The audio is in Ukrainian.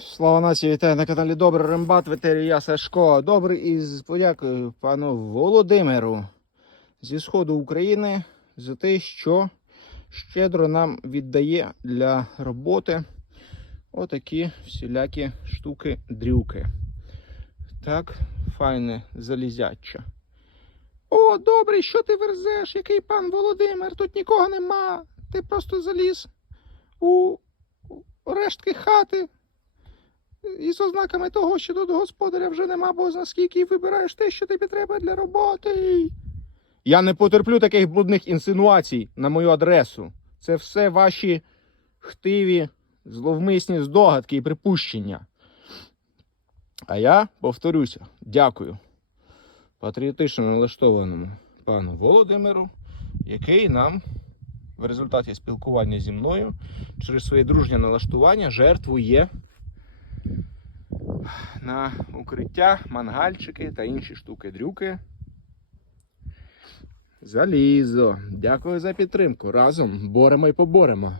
Слава нації, вітаю на каналі Добрий Рембат, ветері я Сашко. Добрий із подякою пану Володимиру зі сходу України за те, що щедро нам віддає для роботи отакі всілякі штуки-дрюки. Так, файне залізяча. О, добрий, що ти верзеш? Який пан Володимир? Тут нікого нема. Ти просто заліз у рештки хати. Із ознаками того, що тут господаря вже нема, бо наскільки вибираєш те, що тобі треба для роботи. Я не потерплю таких брудних інсинуацій на мою адресу. Це все ваші хтиві, зловмисні здогадки і припущення. А я повторюся, дякую патріотично налаштованому пану Володимиру, який нам в результаті спілкування зі мною через своє дружнє налаштування жертвує на укриття, мангальчики та інші штуки-дрюки. Залізо. Дякую за підтримку. Разом боремо і поборемо.